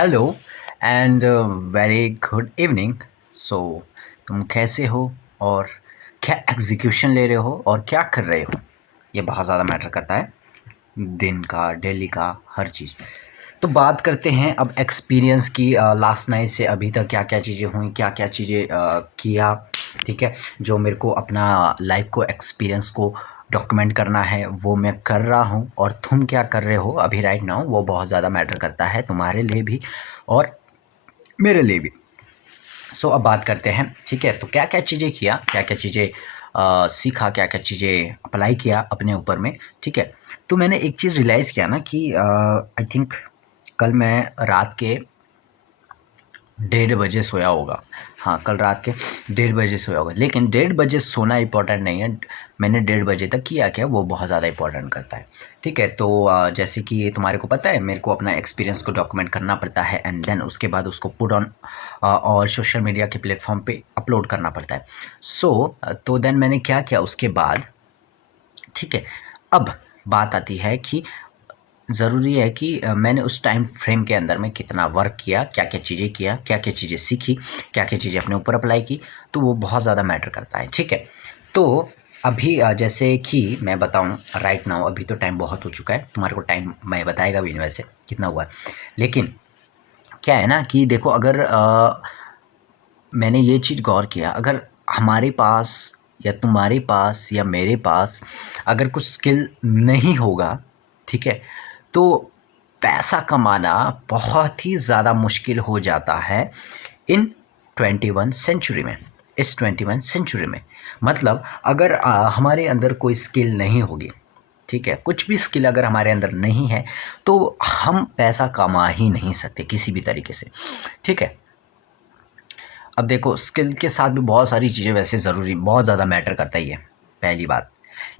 Hello and very good evening. So तुम कैसे हो और क्या एग्जीक्यूशन ले रहे हो और क्या कर रहे हो, ये बहुत ज़्यादा मैटर करता है। दिन का, डेली का, हर चीज़। तो बात करते हैं अब एक्सपीरियंस की। लास्ट नाइट से अभी तक क्या क्या चीज़ें हुई, क्या क्या चीज़ें किया। ठीक है, जो मेरे को अपना लाइफ को, एक्सपीरियंस को डॉक्यूमेंट करना है वो मैं कर रहा हूँ। और तुम क्या कर रहे हो अभी राइट नाउ, वो बहुत ज़्यादा मैटर करता है तुम्हारे लिए भी और मेरे लिए भी। अब बात करते हैं। ठीक है, तो क्या क्या चीज़ें किया, क्या क्या चीज़ें सीखा, क्या क्या चीज़ें अप्लाई किया अपने ऊपर में। ठीक है, तो मैंने एक चीज़ रियलाइज़ किया ना कि आई थिंक कल मैं रात के 1:30 बजे सोया होगा। हाँ, कल रात के 1:30 बजे सोया होगा, लेकिन 1:30 बजे सोना इम्पोर्टेंट नहीं है। मैंने 1:30 बजे तक किया क्या, वो बहुत ज़्यादा इम्पोर्टेंट करता है। ठीक है, तो जैसे कि तुम्हारे को पता है, मेरे को अपना एक्सपीरियंस को डॉक्यूमेंट करना पड़ता है एंड देन उसके बाद उसको पुट ऑन और सोशल मीडिया के प्लेटफॉर्म पे अपलोड करना पड़ता है। तो देन मैंने क्या किया उसके बाद। ठीक है, अब बात आती है कि ज़रूरी है कि मैंने उस टाइम फ्रेम के अंदर में कितना वर्क किया, क्या-क्या चीज़ें किया, क्या-क्या चीज़ें सीखी, क्या-क्या चीज़ें अपने ऊपर अप्लाई की, तो वो बहुत ज़्यादा मैटर करता है। ठीक है, तो अभी जैसे कि मैं बताऊँ राइट नाउ, अभी तो टाइम बहुत हो चुका है, तुम्हारे को टाइम मैं बताएगा भी नहीं वैसे कितना हुआ है। लेकिन क्या है ना कि देखो, अगर मैंने ये चीज़ गौर किया, अगर हमारे पास या तुम्हारे पास या मेरे पास अगर कुछ स्किल नहीं होगा, ठीक है, तो पैसा कमाना बहुत ही ज़्यादा मुश्किल हो जाता है इन 21 सेंचुरी में, इस 21 सेंचुरी में। मतलब अगर हमारे अंदर कोई स्किल नहीं होगी, ठीक है, कुछ भी स्किल अगर हमारे अंदर नहीं है, तो हम पैसा कमा ही नहीं सकते किसी भी तरीके से। ठीक है, अब देखो, स्किल के साथ भी बहुत सारी चीज़ें वैसे ज़रूरी, बहुत ज़्यादा मैटर करता ही है, पहली बात।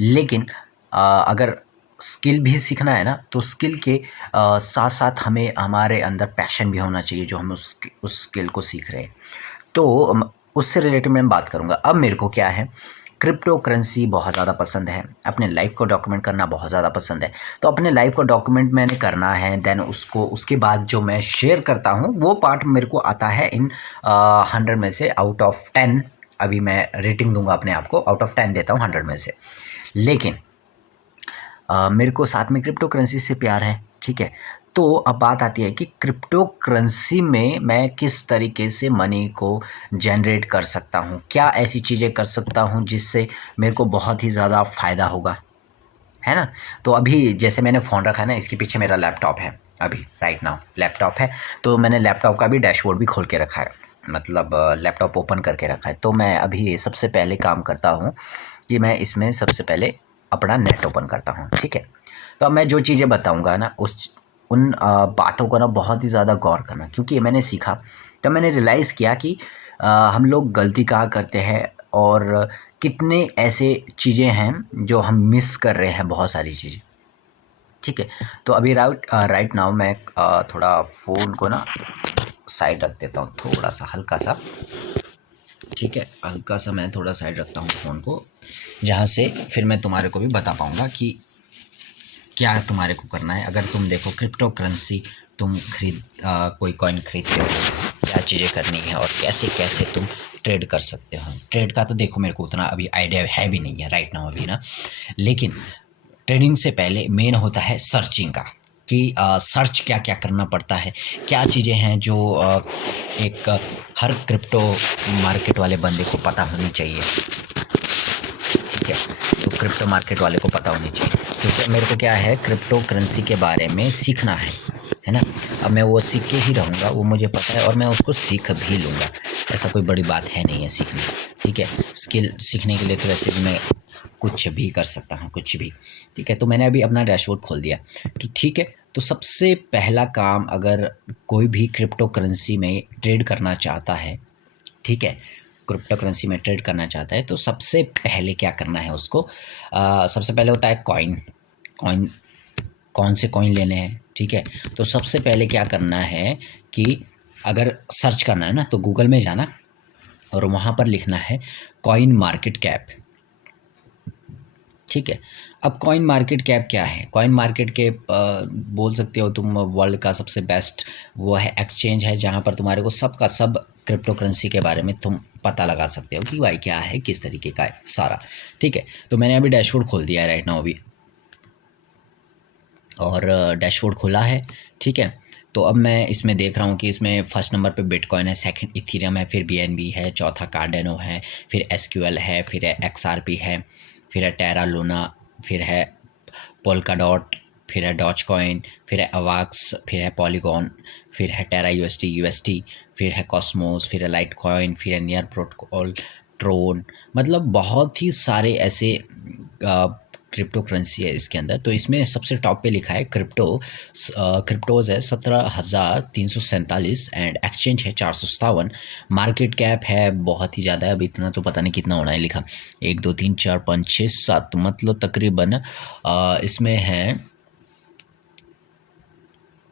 लेकिन अगर स्किल भी सीखना है ना, तो स्किल के साथ-साथ हमें हमारे अंदर पैशन भी होना चाहिए, जो हम उस स्किल को सीख रहे हैं। तो उससे रिलेटेड मैं बात करूँगा। अब मेरे को क्या है, क्रिप्टो करेंसी बहुत ज़्यादा पसंद है, अपने लाइफ़ को डॉक्यूमेंट करना बहुत ज़्यादा पसंद है। तो अपने लाइफ़ को डॉक्यूमेंट मैंने करना है, देन उसको उसके बाद जो मैं शेयर करता हूँ, वो पार्ट मेरे को आता है इन 100 में से आउट ऑफ 10। अभी मैं रेटिंग दूँगा अपने आप को, आउट ऑफ 10 देता हूँ 100 में से। लेकिन मेरे को साथ में क्रिप्टो करेंसी से प्यार है, ठीक है? तो अब बात आती है कि क्रिप्टो करेंसी में मैं किस तरीके से मनी को जनरेट कर सकता हूँ? क्या ऐसी चीज़ें कर सकता हूँ जिससे मेरे को बहुत ही ज़्यादा फ़ायदा होगा, है ना? तो अभी जैसे मैंने फ़ोन रखा है ना, इसके पीछे मेरा लैपटॉप है, अभी राइट नाउ लैपटॉप है। तो मैंने लैपटॉप का भी डैशबोर्ड भी खोल के रखा है, मतलब लैपटॉप ओपन करके रखा है। तो मैं अभी सबसे पहले काम करता हूँ कि मैं इसमें सबसे पहले अपना नेट ओपन करता हूँ, ठीक है? तो अब मैं जो चीज़ें बताऊँगा ना, उन बातों को ना बहुत ही ज़्यादा गौर करना, क्योंकि ये मैंने सीखा, तब मैंने रियलाइज़ किया कि हम लोग गलती कहाँ करते हैं और कितने ऐसे चीज़ें हैं जो हम मिस कर रहे हैं, बहुत सारी चीज़ें। ठीक है, तो अभी राइट नाउ मैं थोड़ा फ़ोन को ना साइड रख देता हूँ, थोड़ा-सा हल्का-सा। ठीक है, हल्का-सा मैं थोड़ा साइड रखता हूँ फ़ोन को, जहाँ से फिर मैं तुम्हारे को भी बता पाऊँगा कि क्या तुम्हारे को करना है। अगर तुम देखो क्रिप्टो करेंसी, तुम कोई कॉइन खरीदते हो, क्या चीज़ें करनी है और कैसे-कैसे तुम ट्रेड कर सकते हो। ट्रेड का तो देखो मेरे को उतना अभी आइडिया है भी नहीं है राइट नाउ अभी ना। लेकिन ट्रेडिंग से पहले मेन होता है सर्चिंग का, कि सर्च क्या-क्या करना पड़ता है, क्या चीज़ें हैं जो एक हर क्रिप्टो मार्केट वाले बंदे को पता होनी चाहिए। ठीक है, तो क्रिप्टो मार्केट वाले को पता होनी चाहिए, क्योंकि मेरे को क्या है, क्रिप्टो करेंसी के बारे में सीखना है ना? अब मैं वो सीख के ही रहूँगा, वो मुझे पता है और मैं उसको सीख भी लूँगा। ऐसा कोई बड़ी बात है नहीं है सीखना, ठीक है? स्किल सीखने के लिए तो वैसे भी मैं कुछ भी कर सकता हूँ, कुछ भी। ठीक है, तो मैंने अभी अपना डैशबोर्ड खोल दिया। तो ठीक है, तो सबसे पहला काम, अगर कोई भी क्रिप्टो करेंसी में ट्रेड करना चाहता है, ठीक है, क्रिप्टो करेंसी में ट्रेड करना चाहता है, तो सबसे पहले क्या करना है उसको, सबसे पहले होता है कॉइन। कॉइन, कौन से कॉइन लेने हैं, ठीक है? तो सबसे पहले क्या करना है कि अगर सर्च करना है ना, तो गूगल में जाना और वहाँ पर लिखना है कॉइन मार्केट कैप। ठीक है। अब कॉइन मार्केट कैप क्या है? कॉइन मार्केट कैप बोल सकते हो तुम वर्ल्ड का सबसे बेस्ट वो है एक्सचेंज है, जहाँ पर तुम्हारे को सब का सब क्रिप्टो करेंसी के बारे में तुम पता लगा सकते हो कि भाई क्या है, किस तरीके का है सारा। ठीक है, तो मैंने अभी डैशबोर्ड खोल दिया है राइट नाउ अभी, और डैशबोर्ड खोला है। ठीक है, तो अब मैं इसमें देख रहा हूँ कि इसमें फर्स्ट नंबर पे बिटकॉइन है, सेकंड इथेरियम है, फिर बीएनबी है, चौथा कार्डेनो है, फिर एसक्यूएल है, फिर है एक्सआरपी है, फिर है टेरा लूना, फिर है पोल्का डॉट, फिर है डॉज कॉइन, फिर है अवाक्स, फिर है पॉलीगॉन, फिर है टेरा यूएसटी, फिर है कॉस्मोस, फिर है लाइट कॉइन, फिर है नियर प्रोटोकॉल, ट्रोन। मतलब बहुत ही सारे ऐसे क्रिप्टो करेंसी है इसके अंदर। तो इसमें सबसे टॉप पे लिखा है क्रिप्टोज है 17,347 एंड एक्सचेंज है 457। मार्केट कैप है बहुत ही ज़्यादा है, अब इतना तो पता नहीं कितना होना है लिखा, 1 2 3 4 5 6 7, मतलब तकरीबन इसमें है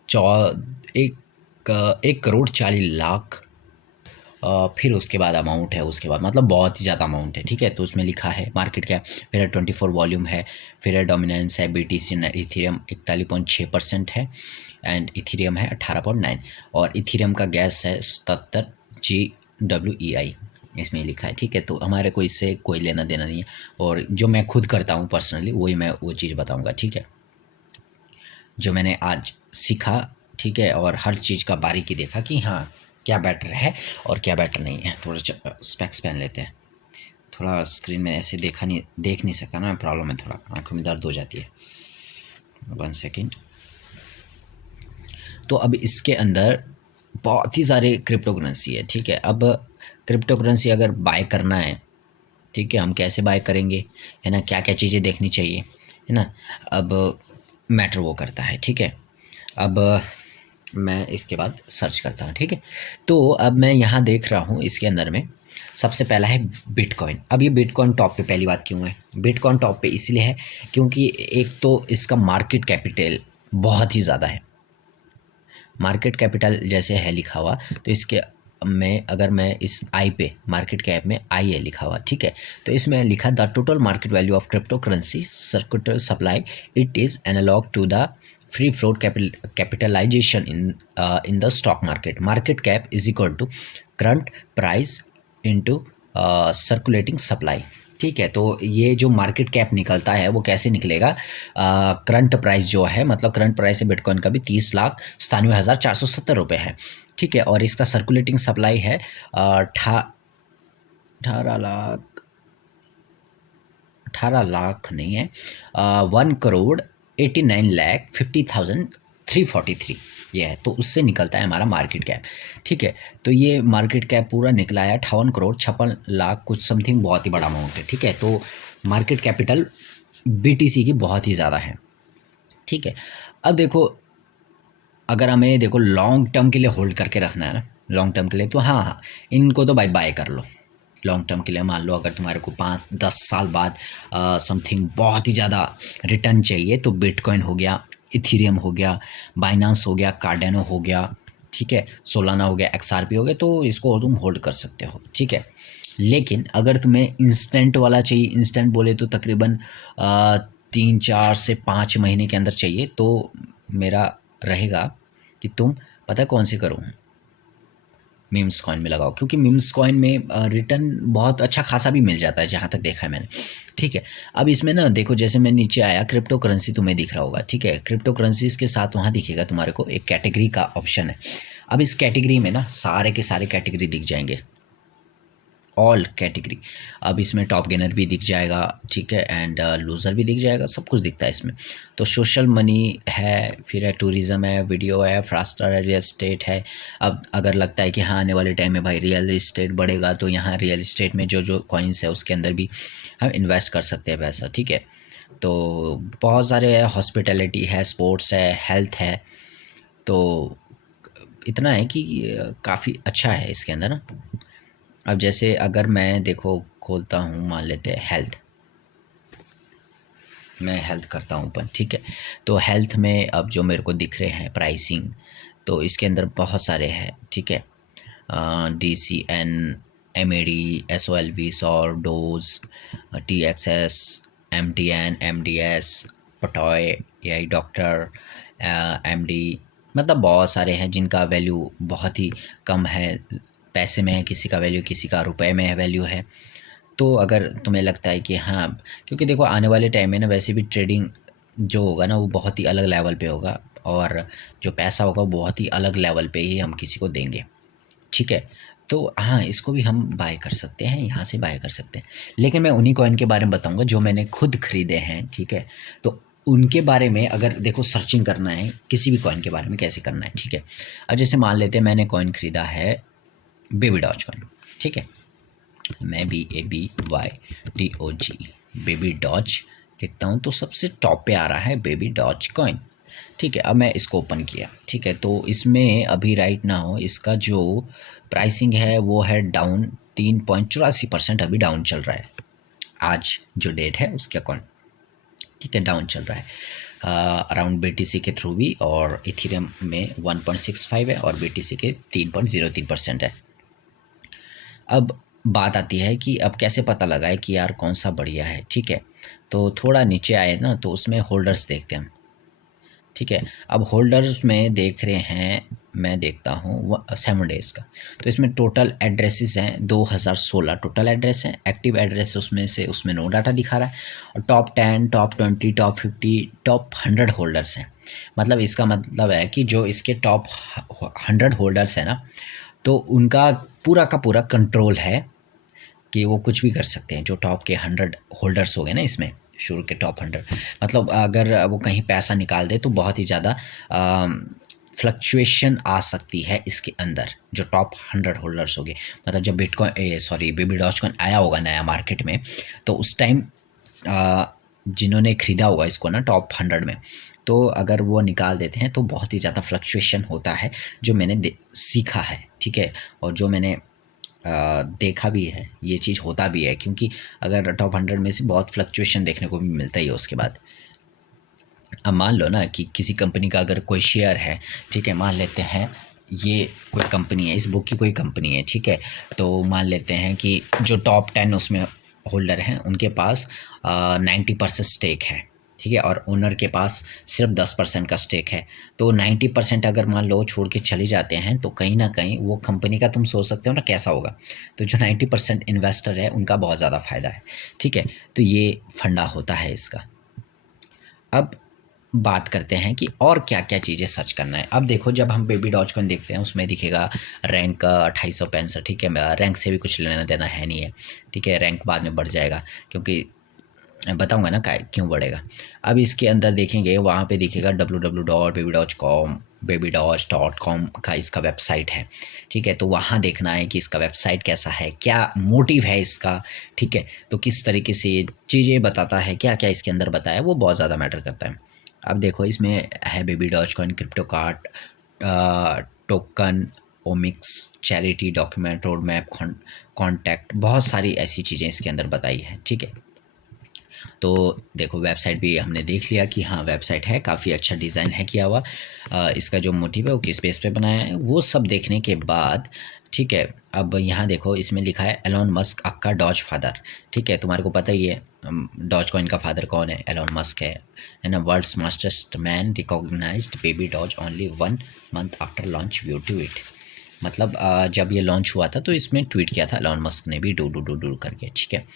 चौ एक करोड़ 40 लाख। फिर उसके बाद अमाउंट है, उसके बाद मतलब बहुत ही ज़्यादा अमाउंट है। ठीक है, तो उसमें लिखा है मार्केट कैप, फिर है 24 वॉल्यूम है, फिर है डोमिनेंस है बीटीसी इथेरियम 41.6% है, एंड इथेरियम है 18.9, और इथेरियम का गैस है 77 GWEI इसमें लिखा है। ठीक है, तो हमारे को इससे कोई लेना देना नहीं है, और जो मैं खुद करता हूँ पर्सनली वही मैं वो चीज़ बताऊँगा। ठीक है, जो मैंने आज सीखा, ठीक है, और हर चीज़ का बारीकी देखा कि हाँ क्या बेटर है और क्या बेटर नहीं है। थोड़ा स्पेक्स पहन लेते हैं, थोड़ा स्क्रीन में ऐसे देख नहीं सकता ना, प्रॉब्लम है, थोड़ा आंखों में दर्द हो जाती है। 1 सेकेंड। तो अब इसके अंदर बहुत ही सारे क्रिप्टो करेंसी है। ठीक है, अब क्रिप्टो करेंसी अगर बाय करना है, ठीक है, हम कैसे बाय करेंगे, है ना, क्या क्या चीज़ें देखनी चाहिए, है ना, अब मैटर वो करता है। ठीक है, अब मैं इसके बाद सर्च करता हूँ। ठीक है, तो अब मैं यहाँ देख रहा हूँ इसके अंदर में सबसे पहला है बिटकॉइन। अब ये बिटकॉइन टॉप पे पहली बात क्यों है? बिटकॉइन टॉप पे इसलिए है क्योंकि एक तो इसका मार्केट कैपिटल बहुत ही ज़्यादा है। मार्केट कैपिटल जैसे है लिखा हुआ, तो इसके में अगर मैं इस आई पे मार्केट कैप में आई है लिखा हुआ, ठीक है, तो इसमें लिखा the total market value of cryptocurrency circular supply, it is analogue to the free float capitalisation in the stock market. Market cap is equal to current price into circulating supply. ठीक है, तो ये जो market cap निकलता है वो कैसे निकलेगा? करंट प्राइस जो है, मतलब करंट प्राइस है बिटकॉइन का भी 30,97,470 रुपये है। ठीक है, और इसका सर्कुलेटिंग सप्लाई है 18 लाख नहीं है, 1,89,50,343 ये है, तो उससे निकलता है हमारा मार्केट कैप। ठीक है, तो ये मार्केट कैप पूरा निकला है 58,56,00,000 कुछ समथिंग, बहुत ही बड़ा अमाउंट है। ठीक है, तो मार्केट कैपिटल बीटीसी की बहुत ही ज़्यादा है। ठीक है, अब देखो अगर हमें देखो लॉन्ग टर्म के लिए होल्ड करके रखना है ना, लॉन्ग टर्म के लिए, तो हाँ इनको तो बाय कर लो लॉन्ग टर्म के लिए। मान लो अगर तुम्हारे को 5-10 साल बाद समथिंग बहुत ही ज़्यादा रिटर्न चाहिए, तो बिटकॉइन हो गया, इथेरियम हो गया, बाइनांस हो गया, कार्डेनो हो गया, ठीक है, सोलाना हो गया, एक्सआरपी हो गया, तो इसको तुम होल्ड कर सकते हो। ठीक है, लेकिन अगर तुम्हें इंस्टेंट वाला चाहिए, इंस्टेंट बोले तो तकरीबन 3-4 से 5 महीने के अंदर चाहिए, तो मेरा रहेगा कि तुम पता है कौन से करो, मीम्स कॉइन में लगाओ, क्योंकि मीम्स कॉइन में रिटर्न बहुत अच्छा खासा भी मिल जाता है जहाँ तक देखा है मैंने। ठीक है, अब इसमें ना देखो, जैसे मैं नीचे आया, क्रिप्टो करेंसी तुम्हें दिख रहा होगा। ठीक है, क्रिप्टो करेंसीज के साथ वहाँ दिखेगा तुम्हारे को एक कैटेगरी का ऑप्शन है। अब इस कैटेगरी में ना सारे के सारे कैटेगरी दिख जाएंगे, ऑल कैटेगरी। अब इसमें टॉप गेनर भी दिख जाएगा, ठीक है, एंड लूज़र भी दिख जाएगा, सब कुछ दिखता है इसमें। तो सोशल मनी है, फिर है टूरिज़्म है, वीडियो है, फ्रास्टर है, रियल इस्टेट है। अब अगर लगता है कि हाँ आने वाले टाइम में भाई रियल इस्टेट बढ़ेगा, तो यहाँ रियल इस्टेट में जो जो कॉइन्स है उसके अंदर भी हम इन्वेस्ट कर सकते हैं पैसा। ठीक है, तो बहुत सारे है, हॉस्पिटैलिटी है, स्पोर्ट्स है, हेल्थ है। तो इतना है कि काफ़ी अच्छा है इसके अंदर ना। अब जैसे अगर मैं देखो खोलता हूँ, मान लेते हैं हेल्थ, मैं हेल्थ करता हूँ ओपन। ठीक है, तो हेल्थ में अब जो मेरे को दिख रहे हैं प्राइसिंग, तो इसके अंदर बहुत सारे हैं। ठीक है, DCN, MAD, SOLV, SOR, dose, TXS, MTN, MDS, पटॉय, AI doctor, MD, मतलब बहुत सारे हैं जिनका वैल्यू बहुत ही कम है, पैसे में है, किसी का वैल्यू किसी का रुपए में है वैल्यू है। तो अगर तुम्हें लगता है कि हाँ, क्योंकि देखो आने वाले टाइम में ना वैसे भी ट्रेडिंग जो होगा ना वो बहुत ही अलग लेवल पे होगा, और जो पैसा होगा वो बहुत ही अलग लेवल पे ही हम किसी को देंगे, ठीक है। तो हाँ, इसको भी हम बाय कर सकते हैं, यहाँ से बाय कर सकते हैं, लेकिन मैं उन्हीं कॉइन के बारे में बताऊंगा जो मैंने खुद खरीदे हैं, ठीक है। तो उनके बारे में अगर देखो सर्चिंग करना है किसी भी कॉइन के बारे में कैसे करना है, ठीक है। अब जैसे मान लेते हैं मैंने कॉइन खरीदा है बेबी डॉज कॉइन, ठीक है। मैं BABYDOG बेबी डॉज लिखता हूँ तो सबसे टॉप पे आ रहा है बेबी डॉज कॉइन, ठीक है। अब मैं इसको ओपन किया, ठीक है। तो इसमें अभी राइट ना हो इसका जो प्राइसिंग है वो है डाउन 3.84% अभी डाउन चल रहा है, आज जो डेट है उसके अकॉर्डिंग, ठीक है, डाउन चल रहा है। अराउंड BTC के थ्रू भी, और इथेरियम में 1.65 है और BTC के 3.03% है। अब बात आती है कि अब कैसे पता लगाए कि यार कौन सा बढ़िया है, ठीक है। तो थोड़ा नीचे आए ना तो उसमें होल्डर्स देखते हैं हम, ठीक है। अब होल्डर्स में देख रहे हैं, मैं देखता हूँ 7 डेज़ का, तो इसमें टोटल एड्रेसेस हैं 2016 टोटल एड्रेस हैं, एक्टिव एड्रेस उसमें से उसमें नो डाटा दिखा रहा है, और top 10, top 20, top 50, top 100 holders हैं। मतलब इसका मतलब है कि जो इसके टॉप 100 होल्डर्स हैं ना, तो उनका पूरा का पूरा कंट्रोल है कि वो कुछ भी कर सकते हैं। जो टॉप के 100 होल्डर्स हो गए ना इसमें, शुरू के टॉप 100, मतलब अगर वो कहीं पैसा निकाल दे तो बहुत ही ज़्यादा फ्लक्चुएशन आ सकती है इसके अंदर, जो टॉप 100 होल्डर्स हो गए। मतलब जब बेबी डॉज कॉइन आया होगा नया मार्केट में, तो उस टाइम जिन्होंने ख़रीदा होगा इसको ना टॉप 100 में, तो अगर वो निकाल देते हैं तो बहुत ही ज़्यादा फ्लक्चुएशन होता है, जो मैंने सीखा है, ठीक है। और जो मैंने देखा भी है, ये चीज़ होता भी है, क्योंकि अगर टॉप 100 में से बहुत फ्लक्चुएशन देखने को भी मिलता ही है उसके बाद। अब मान लो ना कि किसी कंपनी का अगर कोई शेयर है, ठीक है, मान लेते हैं ये कोई कंपनी है, इस बुक की कोई कंपनी है, ठीक है। तो मान लेते हैं कि जो टॉप 10 उसमें होल्डर हैं उनके पास 90% स्टेक है, ठीक है, और ओनर के पास सिर्फ 10% का स्टेक है। तो 90% अगर मान लो छोड़ के चले जाते हैं तो कहीं ना कहीं वो कंपनी का तुम सोच सकते हो ना कैसा होगा। तो जो 90% इन्वेस्टर है उनका बहुत ज़्यादा फ़ायदा है, ठीक है। तो ये फंडा होता है इसका। अब बात करते हैं कि और क्या क्या चीज़ें सर्च करना है। अब देखो जब हम बेबी डॉज कॉइन देखते हैं उसमें दिखेगा रैंक 2865, ठीक है। रैंक से भी कुछ लेना देना है नहीं है, ठीक है। रैंक बाद में बढ़ जाएगा, क्योंकि बताऊंगा ना क्यों बढ़ेगा। अब इसके अंदर देखेंगे वहाँ पे दिखेगा www.babydodge.com का इसका वेबसाइट है, ठीक है। तो वहाँ देखना है कि इसका वेबसाइट कैसा है, क्या मोटिव है इसका, ठीक है। तो किस तरीके से ये चीज़ें बताता है, क्या क्या इसके अंदर बताया, वो बहुत ज़्यादा मैटर करता है। अब देखो इसमें है baby Dodge coin, crypto card, tokenomics, charity, document, road map, contact, बहुत सारी ऐसी चीज़ें इसके अंदर बताई है, ठीक है। तो देखो वेबसाइट भी हमने देख लिया कि हाँ वेबसाइट है, काफ़ी अच्छा डिज़ाइन है किया हुआ। इसका जो मोटिव है वो किस बेस पे बनाया है वो सब देखने के बाद, ठीक है। अब यहाँ देखो इसमें लिखा है एलोन मस्क आपका डॉज फादर, ठीक है। तुम्हारे को पता ही है डॉज कॉइन का फादर कौन है, एलोन मस्क है ना। World's most man recognized Baby Doge only 1 month after launch view to it. मतलब जब ये लॉन्च हुआ था तो इसमें ट्वीट किया था एलोन मस्क ने भी, डू करके, ठीक है।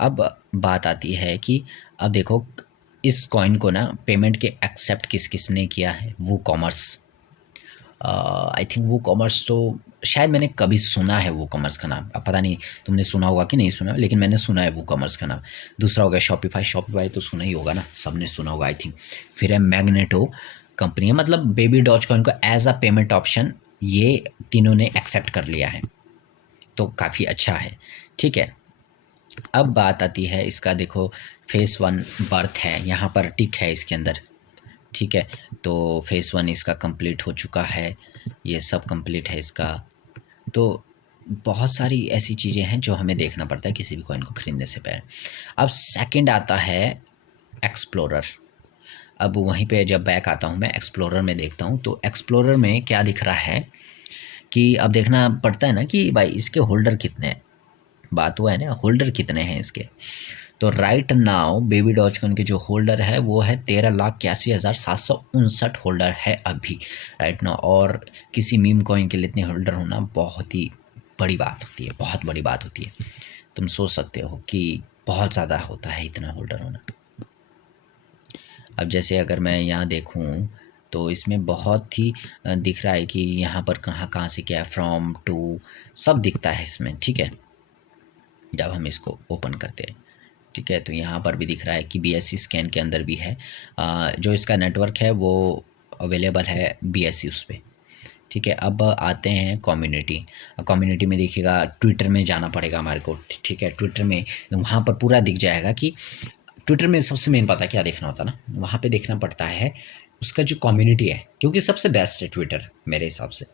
अब बात आती है कि अब देखो इस कॉइन को ना पेमेंट के एक्सेप्ट किस किस ने किया है, वो कॉमर्स, आई थिंक वो कॉमर्स, तो शायद मैंने कभी सुना है वो कॉमर्स का नाम, अब पता नहीं तुमने सुना होगा कि नहीं सुना, लेकिन मैंने सुना है वो कॉमर्स का नाम। दूसरा हो गया शॉपिफाई तो सुना ही होगा ना, सबने सुना होगा आई थिंक। फिर है मैग्नेटो कंपनी है, मतलब बेबी डॉज कॉइन को एज अ पेमेंट ऑप्शन ये तीनों ने एक्सेप्ट कर लिया है, तो काफ़ी अच्छा है, ठीक है। अब बात आती है इसका, देखो फेज़ 1 बर्थ है, यहाँ पर टिक है इसके अंदर, ठीक है। तो फेज़ 1 इसका कंप्लीट हो चुका है, ये सब कंप्लीट है इसका। तो बहुत सारी ऐसी चीज़ें हैं जो हमें देखना पड़ता है किसी भी कॉइन को ख़रीदने से पहले। अब सेकंड आता है एक्सप्लोरर। अब वहीं पे जब बैक आता हूँ मैं एक्सप्लोरर में देखता हूँ, तो एक्सप्लोरर में क्या दिख रहा है कि अब देखना पड़ता है ना कि भाई इसके होल्डर कितने हैं, बात हुआ है ना होल्डर कितने हैं इसके। तो राइट नाउ बेबी डॉजकॉइन के जो होल्डर है वो है 13,81,759 होल्डर है अभी राइट नाउ। और किसी मीम कॉइन के लिए इतने होल्डर होना बहुत ही बड़ी बात होती है, बहुत बड़ी बात होती है। तुम सोच सकते हो कि बहुत ज़्यादा होता है इतना होल्डर होना। अब जैसे अगर मैं यहाँ देखूँ तो इसमें बहुत ही दिख रहा है कि यहाँ पर कहाँ कहाँ से क्या है, फ्रॉम टू सब दिखता है इसमें, ठीक है। जब हम इसको ओपन करते हैं, ठीक है, तो यहाँ पर भी दिख रहा है कि BSC स्कैन के अंदर भी है। जो इसका नेटवर्क है वो अवेलेबल है BSC उस पर, ठीक है। अब आते हैं कम्युनिटी। कम्युनिटी में देखिएगा ट्विटर में जाना पड़ेगा हमारे को, ठीक है। ट्विटर में वहाँ पर पूरा दिख जाएगा कि ट्विटर में सबसे मेन पता क्या देखना होता है ना, वहाँ पे देखना पड़ता है उसका जो कम्युनिटी है, क्योंकि सबसे बेस्ट है ट्विटर मेरे हिसाब से।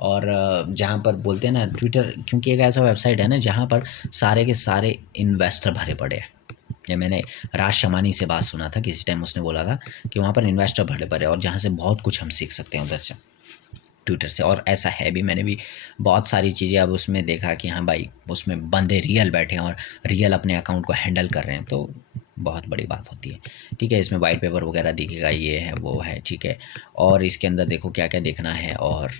और जहाँ पर बोलते हैं ना ट्विटर, क्योंकि एक ऐसा वेबसाइट है ना जहाँ पर सारे के सारे इन्वेस्टर भरे पड़े हैं। ये मैंने राज शमानी से बात सुना था किसी टाइम, उसने बोला था कि वहाँ पर इन्वेस्टर भरे पड़े और जहाँ से बहुत कुछ हम सीख सकते हैं उधर से, ट्विटर से। और ऐसा है भी, मैंने भी बहुत सारी चीज़ें अब उसमें देखा कि हाँ भाई उसमें बंदे रियल बैठे हैं और रियल अपने अकाउंट को हैंडल कर रहे हैं, तो बहुत बड़ी बात होती है, ठीक है। इसमें वाइट पेपर वगैरह दिखेगा, ये है वो है, ठीक है। और इसके अंदर देखो क्या क्या देखना है, और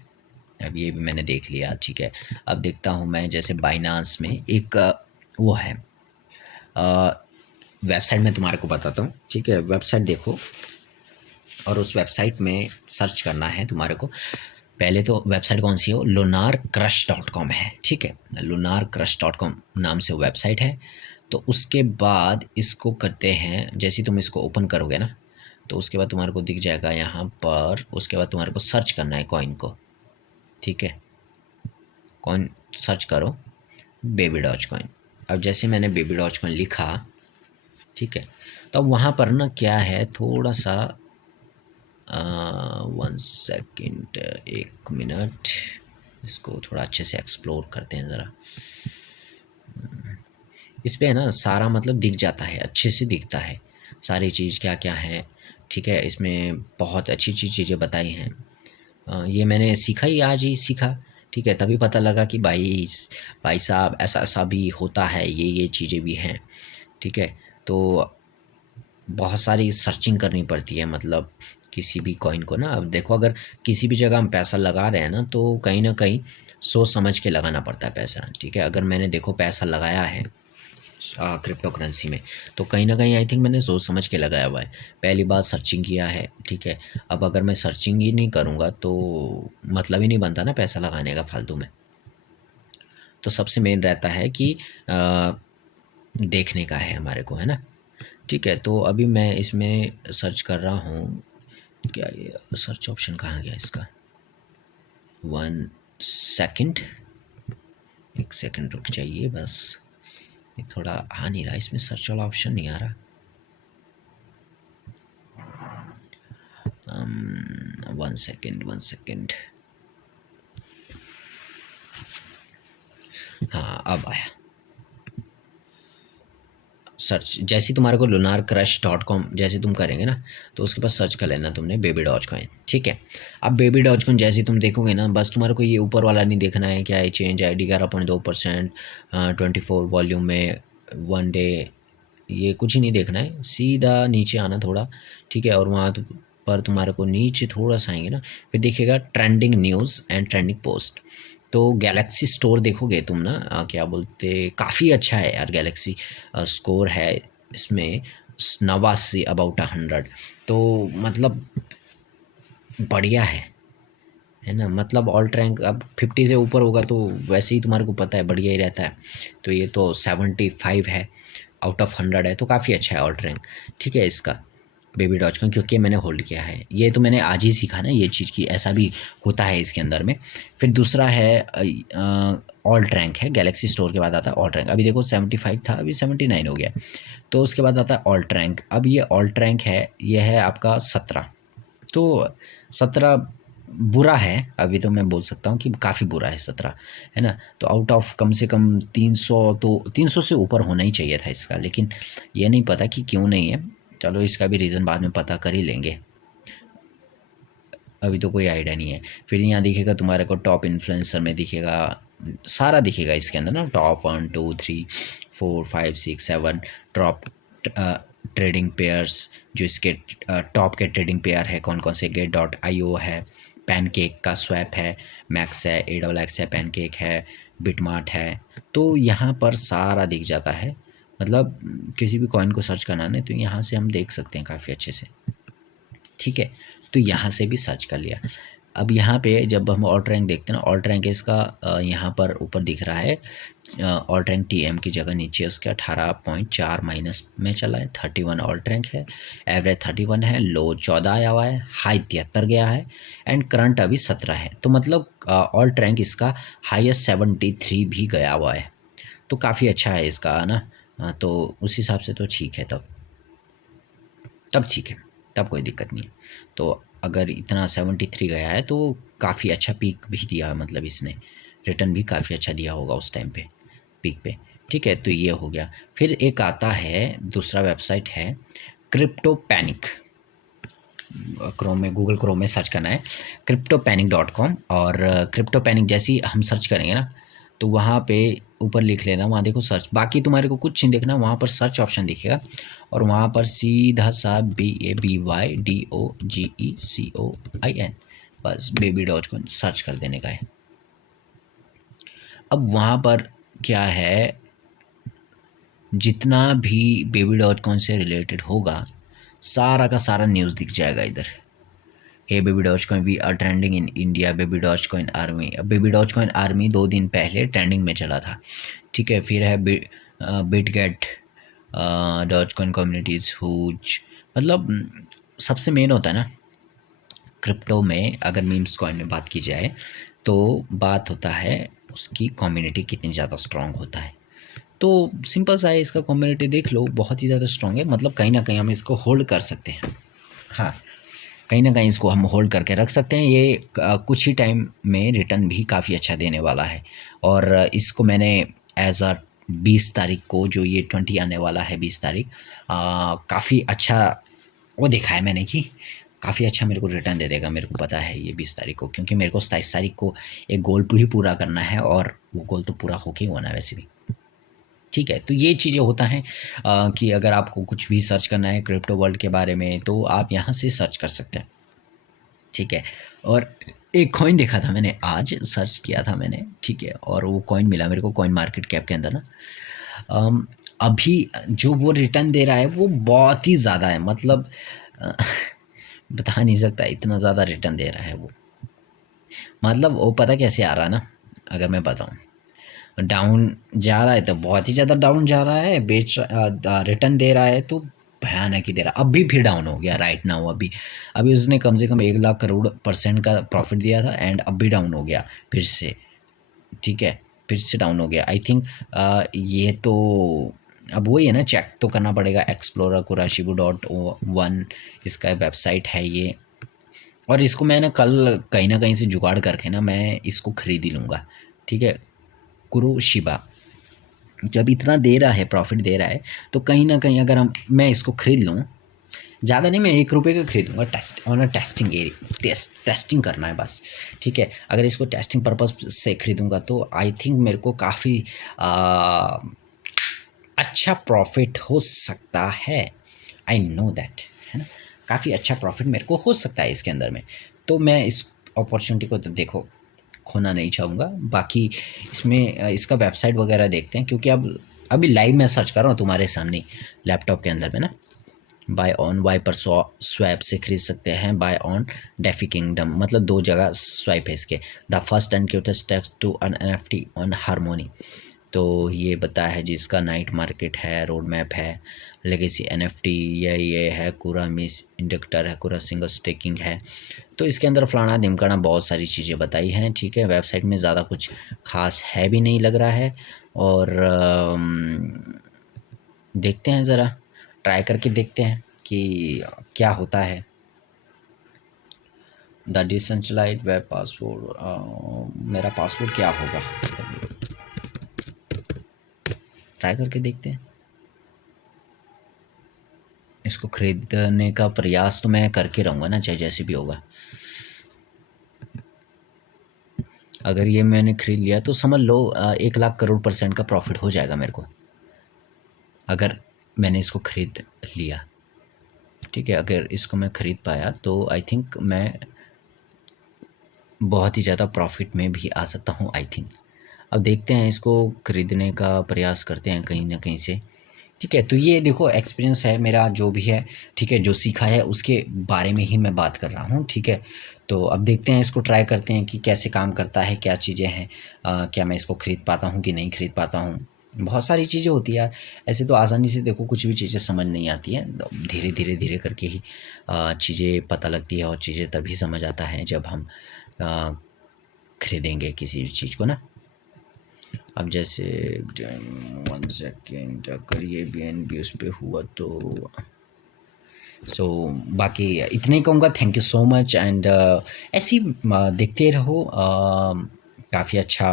अब ये भी मैंने देख लिया, ठीक है। अब देखता हूँ मैं जैसे बाइनांस में एक वो है वेबसाइट, मैं तुम्हारे को बताता हूँ, ठीक है। वेबसाइट देखो और उस वेबसाइट में सर्च करना है तुम्हारे को। पहले तो वेबसाइट कौन सी हो, lunarcrush.com है, ठीक है। lunarcrush.com नाम से वेबसाइट है। तो उसके बाद इसको करते हैं, जैसे तुम इसको ओपन करोगे ना तो उसके बाद तुम्हारे को दिख जाएगा यहाँ पर। उसके बाद तुम्हारे को सर्च करना है कॉइन को, ठीक है। कॉइन सर्च करो बेबी डॉजकॉइन। अब जैसे मैंने बेबी डॉजकॉइन लिखा, ठीक है, तो अब वहाँ पर ना क्या है, थोड़ा सा 1 सेकेंड, 1 मिनट, इसको थोड़ा अच्छे से एक्सप्लोर करते हैं ज़रा। इस पे है ना सारा मतलब दिख जाता है, अच्छे से दिखता है सारी चीज़ क्या क्या है, ठीक है। इसमें बहुत अच्छी अच्छी चीज़ें बताई हैं। ये मैंने सीखा ही, आज ही सीखा, ठीक है। तभी पता लगा कि भाई साहब ऐसा ऐसा भी होता है, ये चीज़ें भी हैं, ठीक है। तो बहुत सारी सर्चिंग करनी पड़ती है, मतलब किसी भी कॉइन को ना। अब देखो अगर किसी भी जगह हम पैसा लगा रहे हैं ना तो कहीं ना कहीं सोच समझ के लगाना पड़ता है पैसा, ठीक है। अगर मैंने देखो पैसा लगाया है क्रिप्टो करेंसी में, तो कहीं ना कहीं आई थिंक मैंने सोच समझ के लगाया हुआ है। पहली बार सर्चिंग किया है, ठीक है। अब अगर मैं सर्चिंग ही नहीं करूँगा तो मतलब ही नहीं बनता ना पैसा लगाने का फालतू में। तो सबसे मेन रहता है कि देखने का है हमारे को, है ना, ठीक है। तो अभी मैं इसमें सर्च कर रहा हूँ, क्या ये सर्च ऑप्शन कहाँ गया इसका, 1 सेकेंड, 1 सेकेंड रुक जाइए बस, ये थोड़ा आ नहीं रहा, इसमें सर्च वाला ऑप्शन नहीं आ रहा। 1 सेकेंड, 1 सेकेंड, हाँ अब आया। सर्च जैसे तुम्हारे को lunarcrush.com जैसे तुम करेंगे ना तो उसके पास सर्च कर लेना तुमने बेबी डॉजकॉइन, ठीक है। अब बेबी डॉजकॉइन जैसे तुम देखोगे ना, बस तुम्हारे को ये ऊपर वाला नहीं देखना है, क्या है चेंज ID 11.2%, 24 वॉल्यूम में 1 डे, ये कुछ ही नहीं देखना है, सीधा नीचे आना थोड़ा, ठीक है। और वहाँ पर तुम्हारे को नीचे थोड़ा सा आएंगे ना, फिर देखिएगा trending news and trending post. तो गैलेक्सी स्टोर देखोगे तुम ना, क्या बोलते, काफ़ी अच्छा है यार गैलेक्सी स्कोर है इसमें 89 अबाउट 100, तो मतलब बढ़िया है ना। मतलब ऑल्ट रैंक अब 50 से ऊपर होगा तो वैसे ही तुम्हारे को पता है बढ़िया ही रहता है। तो ये तो 75 है आउट ऑफ 100 है, तो काफ़ी अच्छा है ऑल्ट रैंक, ठीक है इसका बेबी डॉजकॉइन, क्योंकि मैंने होल्ड किया है। ये तो मैंने आज ही सीखा ना ये चीज़ की ऐसा भी होता है इसके अंदर में। फिर दूसरा है ऑल्ट रैंक है, गैलेक्सी स्टोर के बाद आता है ऑल्ट रैंक। अभी देखो 75 था, अभी 79 हो गया। तो उसके बाद आता है ऑल्ट रैंक। अब ये ऑल्ट रैंक है, ये है आपका 17। तो 17 बुरा है, अभी तो मैं बोल सकता हूँ कि काफ़ी बुरा है 17, है ना। तो आउट ऑफ कम से कम 300, तो 300 से ऊपर होना ही चाहिए था इसका, लेकिन ये नहीं पता कि क्यों नहीं है। चलो इसका भी रीज़न बाद में पता कर ही लेंगे, अभी तो कोई आइडिया नहीं है। फिर यहाँ दिखेगा तुम्हारे को टॉप इन्फ्लुएंसर में दिखेगा सारा दिखेगा इसके अंदर ना, टॉप 1 2 3 4 5 6 7 टॉप ट्रेडिंग पेयर्स, जो इसके टॉप के ट्रेडिंग पेयर है कौन कौन से, Gate.io है, पैनकेक का स्वैप है, मैक्स है, AXX है, पैनकेक है, बिटमार्ट है। तो यहाँ पर सारा दिख जाता है, मतलब किसी भी कॉइन को सर्च करना है तो यहाँ से हम देख सकते हैं काफ़ी अच्छे से। ठीक है, तो यहाँ से भी सर्च कर लिया। अब यहाँ पे जब हम ऑल्ट रैंक देखते हैं ना, ऑल्ट रैंक इसका यहाँ पर ऊपर दिख रहा है, ऑल्ट रैंक TM की जगह नीचे उसके 18.4 माइनस में चला है, 31 ऑल्ट रैंक है, एवरेज 31 है, लो 14 आया हुआ है, हाई 73 गया है, एंड करंट अभी 17 है। तो मतलब ऑल्ट रैंक इसका हाईएस्ट 73 भी गया हुआ है, तो काफ़ी अच्छा है इसका, है ना। तो उस हिसाब से तो ठीक है, तब ठीक है, तब कोई दिक्कत नहीं है। तो अगर इतना 73 गया है तो काफ़ी अच्छा पीक भी दिया, मतलब इसने रिटर्न भी काफ़ी अच्छा दिया होगा उस टाइम पे, पीक पे। ठीक है, तो ये हो गया। फिर एक आता है, दूसरा वेबसाइट है क्रिप्टोपैनिक, क्रोम में, गूगल क्रोम में सर्च करना है cryptopanic.com, और क्रिप्टोपैनिक जैसे ही हम सर्च करेंगे ना, तो वहाँ पे ऊपर लिख लेना, वहाँ देखो सर्च, बाकी तुम्हारे को कुछ नहीं देखना, वहाँ पर सर्च ऑप्शन दिखेगा और वहाँ पर सीधा सा BABYDOGECOIN, बस baby.com सर्च कर देने का है। अब वहाँ पर क्या है, जितना भी baby.com से रिलेटेड होगा सारा का सारा न्यूज़ दिख जाएगा इधर। Hey Baby Dodge coin we are trending in India, Baby Dodge coin army. अब बेबी डॉज कॉइन आर्मी 2 दिन पहले ट्रेंडिंग में चला था। ठीक है, फिर है Bitget doge coin communities whose, मतलब सबसे मेन होता है ना क्रिप्टो में, अगर मीम्स कॉइन में बात की जाए तो बात होता है उसकी कम्युनिटी कितनी ज़्यादा स्ट्रॉन्ग होता है। तो सिंपल सा है, इसका कम्युनिटी देख लो, बहुत ही ज़्यादा स्ट्रॉन्ग है, मतलब कहीं ना कहीं हम इसको होल्ड कर सकते हैं। हाँ, कहीं ना कहीं इसको हम होल्ड करके रख सकते हैं। ये कुछ ही टाइम में रिटर्न भी काफ़ी अच्छा देने वाला है। और इसको मैंने एज अ 20 तारीख को, जो ये 20 आने वाला है 20 तारीख, काफ़ी अच्छा वो देखा है मैंने कि काफ़ी अच्छा मेरे को रिटर्न दे देगा, मेरे को पता है ये 20 तारीख को, क्योंकि मेरे को 27 तारीख को एक गोल भी पूरा करना है, और वो गोल तो पूरा होके ही होना है वैसे भी। ठीक है, तो ये चीज़ें होता हैं कि अगर आपको कुछ भी सर्च करना है क्रिप्टो वर्ल्ड के बारे में तो आप यहाँ से सर्च कर सकते हैं। ठीक है, और एक कॉइन देखा था मैंने, आज सर्च किया था मैंने, ठीक है, और वो कॉइन मिला मेरे को कॉइन मार्केट कैप के अंदर ना। अम, अभी जो वो रिटर्न दे रहा है वो बहुत ही ज़्यादा है, मतलब बता नहीं सकता, इतना ज़्यादा रिटर्न दे रहा है वो। मतलब वो पता कैसे आ रहा है ना, अगर मैं बताऊँ, डाउन जा रहा है तो बहुत ही ज़्यादा डाउन जा रहा है, रिटर्न दे रहा है तो भयानक ही दे रहा है। अब भी फिर डाउन हो गया राइट नाउ, अभी अभी उसने कम से कम 1 लाख करोड़ % का प्रॉफिट दिया था, एंड अब भी डाउन हो गया फिर से। ठीक है, फिर से डाउन हो गया। आई थिंक ये तो अब वही है ना, चेक तो करना पड़ेगा। एक्सप्लोरर Kurashibu.1 इसका वेबसाइट है ये, और इसको मैं ना कहीं ना कहीं से जुगाड़ करके ना मैं इसको खरीद ही लूँगा। ठीक है, कुरुशिबा जब इतना दे रहा है, प्रॉफिट दे रहा है, तो कहीं ना कहीं अगर मैं इसको खरीद लूँ, ज़्यादा नहीं, मैं 1 रुपये का खरीदूँगा, टेस्टिंग एरिया, टेस्टिंग करना है बस। ठीक है, अगर इसको टेस्टिंग पर्पज़ से खरीदूँगा तो आई थिंक मेरे को काफ़ी अच्छा प्रॉफिट हो सकता है। आई नो दैट, है ना, काफ़ी अच्छा प्रॉफिट मेरे को हो सकता है इसके अंदर में। तो मैं इस अपॉर्चुनिटी को तो देखो खोना नहीं चाहूँगा। बाकी इसमें इसका वेबसाइट वगैरह देखते हैं, क्योंकि अब अभी लाइव मैं सर्च कर रहा हूँ तुम्हारे सामने लैपटॉप के अंदर में ना। बाय ऑन वाइपर स्वैप से खरीद सकते हैं, बाय ऑन डेफी किंगडम, मतलब 2 जगह स्वैप है इसके। The first and cutest text to an NFT on Harmony, तो ये बताया है जिसका नाइट मार्केट है, रोड मैप है, लेगेसी NFT, ये है कुरा मिस इंडक्टर है, कुरा सिंगल स्टेकिंग है। तो इसके अंदर फलाना ढिमकाना बहुत सारी चीज़ें बताई हैं। ठीक है, वेबसाइट में ज़्यादा कुछ खास है भी नहीं लग रहा है, और देखते हैं ज़रा, ट्राई करके देखते हैं कि क्या होता है। द डिसेंट्रलाइज्ड वेब पासवर्ड, मेरा पासवर्ड क्या होगा, ट्राई करके देखते हैं। इसको खरीदने का प्रयास तो मैं करके रहूँगा ना, चाहे जैसे भी होगा। अगर ये मैंने ख़रीद लिया तो समझ लो 1 लाख करोड़ % का प्रॉफिट हो जाएगा मेरे को, अगर मैंने इसको ख़रीद लिया। ठीक है, अगर इसको मैं ख़रीद पाया तो आई थिंक मैं बहुत ही ज़्यादा प्रॉफिट में भी आ सकता हूँ आई थिंक। अब देखते हैं, इसको ख़रीदने का प्रयास करते हैं कहीं न कहीं से। ठीक है, तो ये देखो एक्सपीरियंस है मेरा जो भी है, ठीक है, जो सीखा है उसके बारे में ही मैं बात कर रहा हूँ, ठीक है। तो अब देखते हैं, इसको ट्राई करते हैं कि कैसे काम करता है, क्या चीज़ें हैं, क्या मैं इसको खरीद पाता हूँ कि नहीं खरीद पाता हूँ। बहुत सारी चीज़ें होती है यार, ऐसे तो आसानी से देखो कुछ भी चीज़ें समझ नहीं आती हैं, धीरे करके ही चीज़ें पता लगती है, और चीज़ें तभी समझ आता है जब हम खरीदेंगे किसी भी चीज़ को ना। अब जैसे 1 सेकेंड, अगर ये BNB उस पे हुआ तो बाकी इतना ही कहूँगा। Thank you so much and ऐसे ही देखते रहो। काफ़ी अच्छा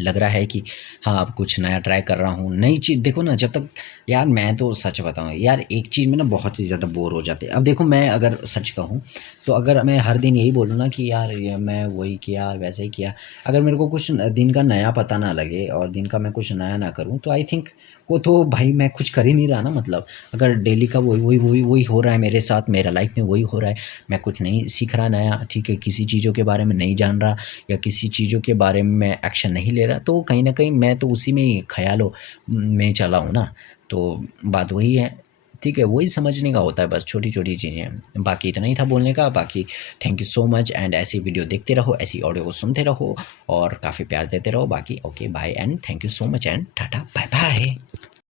लग रहा है कि हाँ, अब कुछ नया ट्राई कर रहा हूँ, नई चीज़ देखो ना। जब तक यार, मैं तो सच बताऊँ यार, एक चीज़ में ना बहुत ही ज़्यादा बोर हो जाते हैं। अब देखो, मैं अगर सच कहूँ तो अगर मैं हर दिन यही बोलूँ ना कि यार ये मैं वही किया वैसे ही किया, अगर मेरे को कुछ दिन का नया पता ना लगे और दिन का मैं कुछ नया ना करूँ, तो आई थिंक वो तो भाई मैं कुछ कर ही नहीं रहा ना। मतलब अगर डेली का वही हो रहा है मेरे साथ, मेरा लाइफ में वही हो रहा है, मैं कुछ नहीं सीख रहा नया, ठीक है, किसी चीज़ों के बारे में नहीं जान रहा या किसी चीज़ों के बारे में मैं एक्शन नहीं ले रहा, तो कहीं न कहीं मैं तो उसी में ही ख़यालों में चला हूँ ना। तो बात वही है, ठीक है, वही समझने का होता है बस, छोटी-छोटी चीज़ें। बाकी इतना ही था बोलने का। बाकी thank you so much and ऐसी वीडियो देखते रहो, ऐसी ऑडियो को सुनते रहो और काफ़ी प्यार देते रहो। बाकी okay bye and thank you so much and tata bye bye.